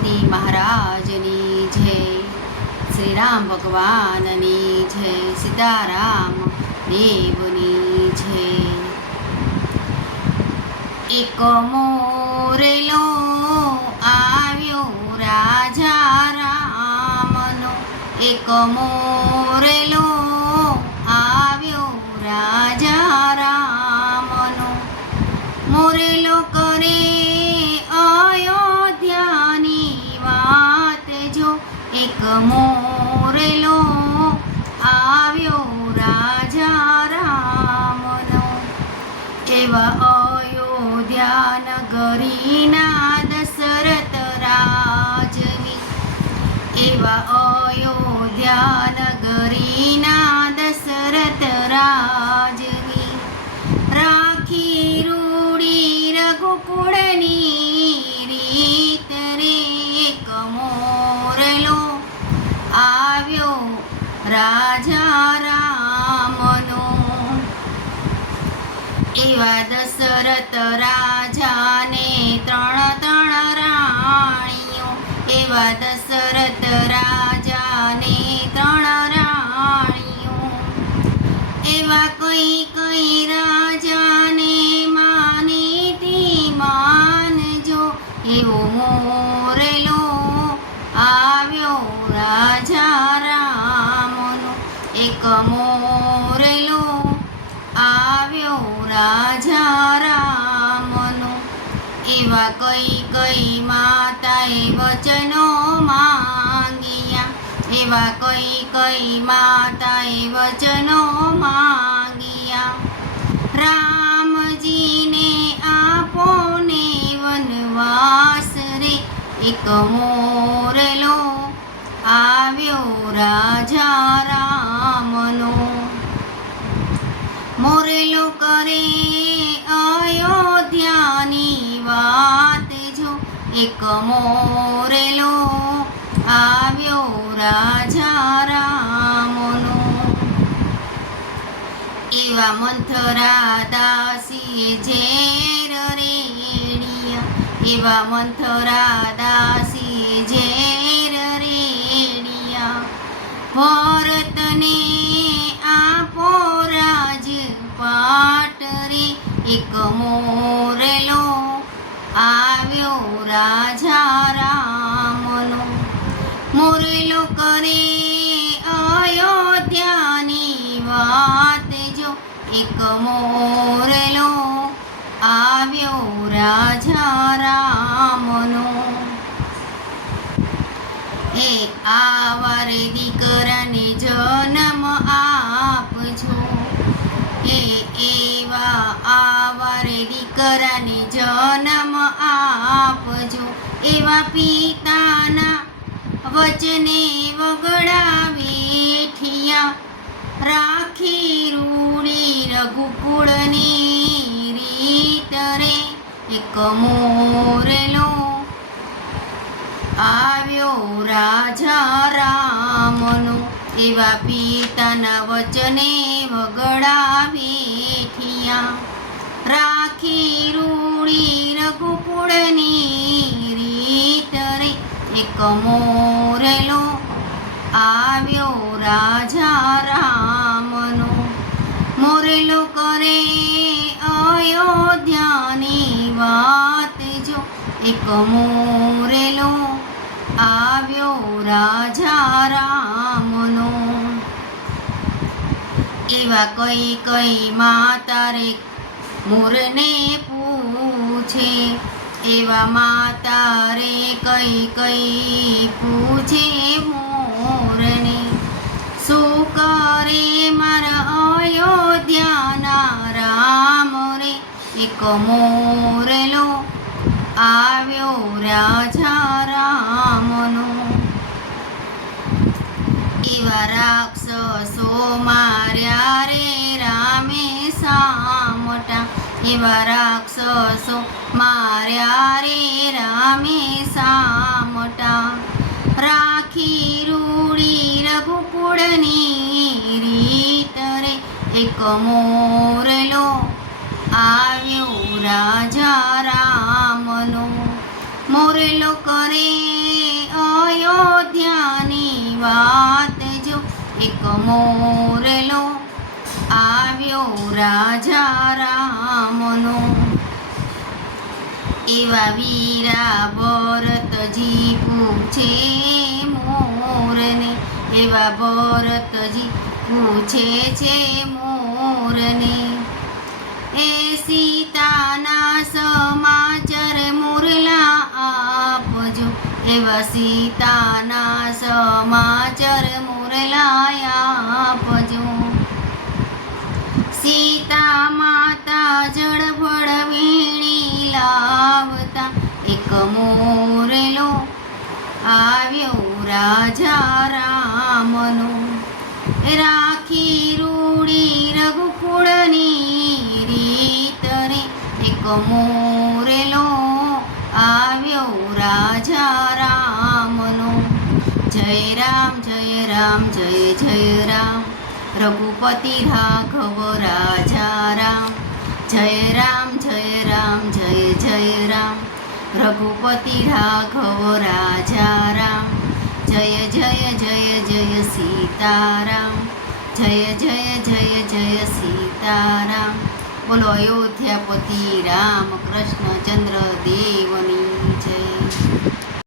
ગણપતિ મહારાજની જય, શ્રી રામ ભગવાનની જય, સીતારામ દેવની જય. એક મોરેલો આવ્યો રાજા રામનો, એક મોરેલો આવ્યો રાજા રામનો. મોરેલો કરે અયોધ્યાની વાત જો, એક મોરેલો આવ્યો રાજા રામનો. એવા અયોધ્યા નગરીના દશરથ રાજવી, એવા અયોધ્યા નગરીના દશરથ રાજવી. રાખી રૂડી રઘુકુળની રીત રે, એક મોરેલો આવ્યો રાજા રામનો. એવા દશરથ રાજાને ત્રણ રાણીઓ, એવા દશરથ રાજાને ત્રણ રાણીઓ. એવા કઈ રાજાને માનીતી માનજો, એવો મોરેલો આવ્યો રાજા રામનો. એક મોરેલો આવ્યો રાજા રામનો. એવા કઈ માતાએ વચનો માંગ્યા, એવા કઈ માતાએ વચનો માંગ્યા. રામજીને આપો ને વનવાસ રે, એક મોરેલો આવ્યો રાજા રામનો. મોરેલો કરે અયોધ્યાની વાત જો, એક મોરેલો આવ્યો રાજા રામનો. એવા મંથરા દાસીએ ઝેર રેડિયા, એવા મંથરા દાસીએ ઝેર રેડિયા. ભરતને આપો રાજપાટ રે, એક મોરેલો આવ્યો રાજા રામનો. મોરેલો કરે અયોધ્યાની વાત જો, એક મોરેલો આવ્યો રાજા રામનો. એ આવાર દીકરાને જન્મ આપજો, એવા આવાર દીકરાને જન્મ આપજો. એવા પિતાના વચને વગડા બેઠિયા, રાખી રૂડી રઘુકુળની રીત રે, એક મોરેલો આવ્યો રાજા રામનો. એવા પિતાના વચને વગડા બેઠિયા, રાખી રૂડી રઘુકુળની રીત રે, એક મોરેલો આવ્યો રાજા રામનો. મોરેલો કરે અયોધ્યાની વાત જો, એક મોરેલો આવ્યો રાજા રામનો. એવા કઈ માતા રે મોરને પૂછે, એવા માતા રે કઈ પૂછે મોરને. શું કરે મારા અયોધ્યાના રામ રે, એક મોરેલો આવ્યો રાજા રામનો. એવા રાક્ષસો માર્યા રે રામે સામટા, એવા રાક્ષસો માર્યા રે રામે સામટા. રાખી રૂડી રઘુકુળની રીત રે, એક મોરેલો આવ્યો રાજા રામનો. મોરેલો કરે મોરલો આવ્યો રાજા રામનો. એવા વીરા ભરતજી પૂછે મોરને, એવા ભરતજી પૂછે છે મોરને. એ સીતાના સમાચાર મોરલા આપજો, એવા સીતાના સમાચાર મોરલા આપજો. સીતા માતા જળફળ વીણી લાવતા એક મોરલો આવ્યો રાજા રામનો. રાખી રૂડી રઘુકુળની રીત રે, એક મોરલો આવ્યો રાજા રામનો. જય રામ જય રામ જય જય રામ, રઘુપતિ રાઘવ રાજા રામ. જય રામ જય રામ જય જય રામ, રઘુપતિ રાઘવ રાજા રામ. જય જય જય જય સીતારામ, જય જય જય જય સીતારામ. બોલો અયોધ્યાપતિ રામ કૃષ્ણ ચંદ્ર દેવની જય.